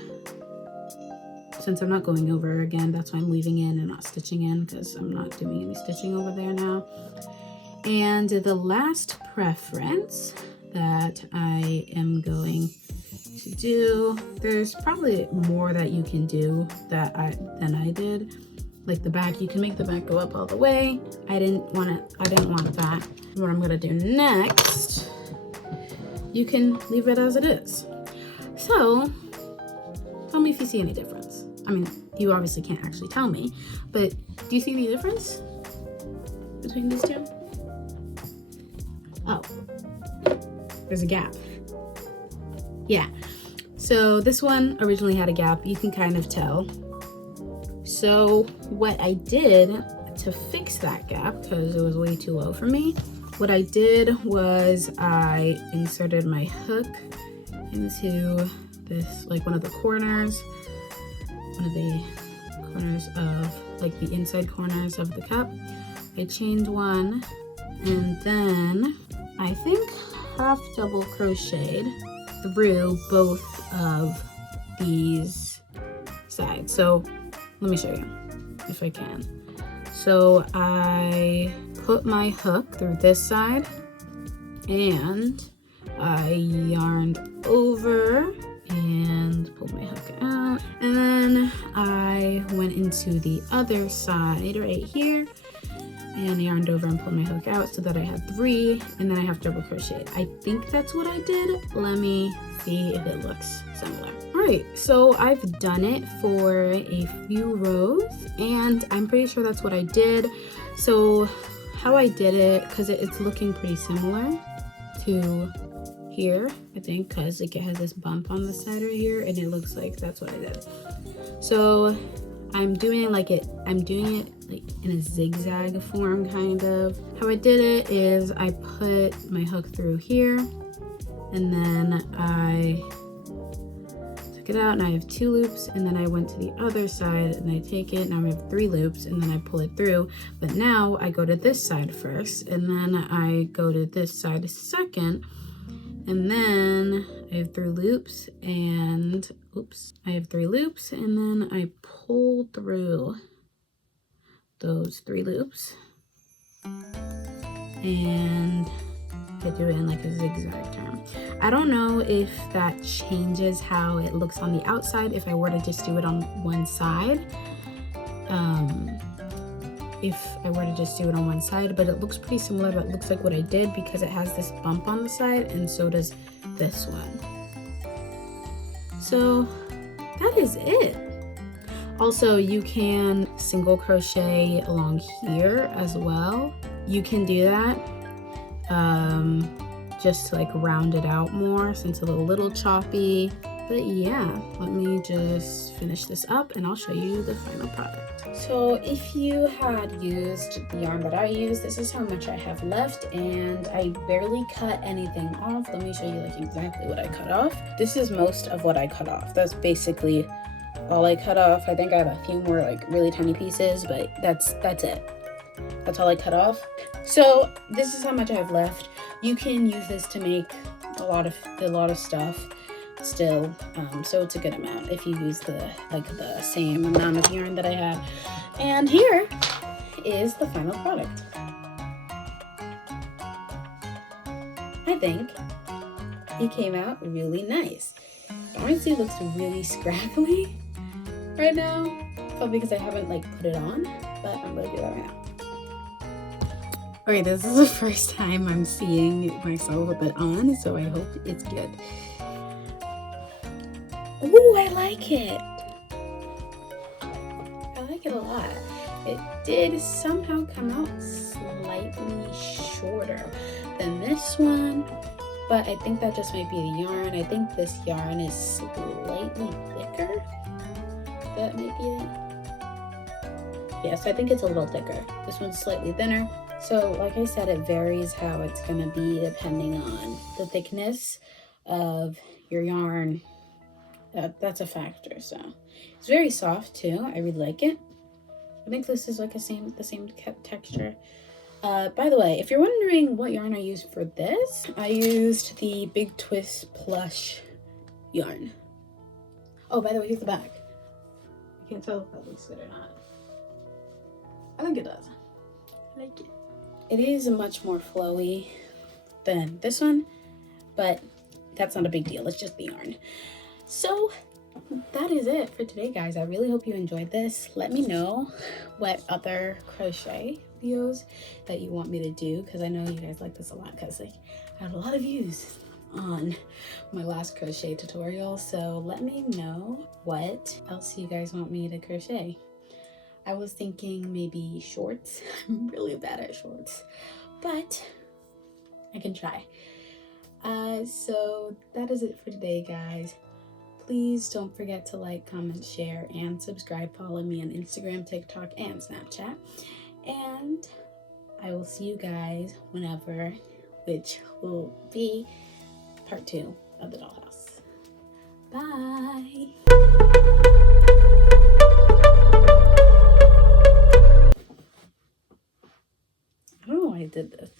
Since I'm not going over again, that's why I'm weaving in and not stitching in, because I'm not doing any stitching over there now. And the last preference that I am going to do, there's probably more that you can do than I did. Like the back, you can make the back go up all the way. I didn't want that. What I'm gonna do next, you can leave it as it is. So tell me if you see any difference. I mean, you obviously can't actually tell me, but do you see any difference between these two? Oh, there's a gap. Yeah, so this one originally had a gap, you can kind of tell. So what I did to fix that gap because it was way too low for me, what I did was I inserted my hook into this, like one of the corners of like the inside corners of the cup. I chained one, and then I think half double crocheted through both of these sides. So let me show you if I can. So I put my hook through this side and I yarned over and pulled my hook out, and then I went into the other side right here and yarned over and pulled my hook out so that I had 3, and then I have double crocheted. I think that's what I did. Let me see if it looks similar. All right, so I've done it for a few rows and I'm pretty sure that's what I did. So how I did it, because it's looking pretty similar to here, I think, because like it has this bump on the side right here, and it looks like that's what I did. So I'm doing it like in a zigzag form, kind of. How I did it is I put my hook through here, and then I took it out, and I have 2 loops, and then I went to the other side and I take it, now I have 3 loops, and then I pull it through. But now I go to this side first, and then I go to this side second, and then I have 3 loops, and I have 3 loops, and then I pull through those 3 loops, and I do it in like a zigzag term. I don't know if that changes how it looks on the outside if I were to just do it on one side. But it looks pretty similar. But it looks like what I did because it has this bump on the side, and so does this one. So that is it. Also, you can single crochet along here as well. You can do that just to like round it out more since it's a little choppy. But yeah, let me just finish this up and I'll show you the final product. So if you had used the yarn that I used, this is how much I have left, and I barely cut anything off. Let me show you like exactly what I cut off. This is most of what I cut off. That's basically all I cut off. I think I have a few more like really tiny pieces, but that's it. That's all I cut off. So this is how much I have left. You can use this to make a lot of stuff still, so it's a good amount if you use the same amount of yarn that I had. And here is the final product. I think it came out really nice. Honestly, it looks really scraggly right now, probably because I haven't like put it on, but I'm gonna do that right now. Okay, this is the first time I'm seeing myself with it on, so I hope it's good. Ooh, I like it. I like it a lot. It did somehow come out slightly shorter than this one, but I think that just might be the yarn. I think this yarn is slightly thicker. That might be it. Yes, I think it's a little thicker. This one's slightly thinner. So like I said, it varies how it's gonna be depending on the thickness of your yarn. That's a factor. So it's very soft too. I really like it. I think this is like the same texture. By the way, if you're wondering what yarn I used for this, I used the Big Twist Plush yarn. Oh, by the way, here's the back. I can't tell if that looks good or not. I think it does. I like it. It is much more flowy than this one, but that's not a big deal. It's just the yarn. So that is it for today, guys. I really hope you enjoyed this. Let me know what other crochet videos that you want me to do, because I know you guys like this a lot, because like I had a lot of views on my last crochet tutorial. So let me know what else you guys want me to crochet. I was thinking maybe shorts. I'm really bad at shorts, but I can try. So that is it for today, guys. Please don't forget to like, comment, share, and subscribe. Follow me on Instagram, TikTok, and Snapchat. And I will see you guys whenever, which will be part 2 of the dollhouse. Bye. I don't know why I did this.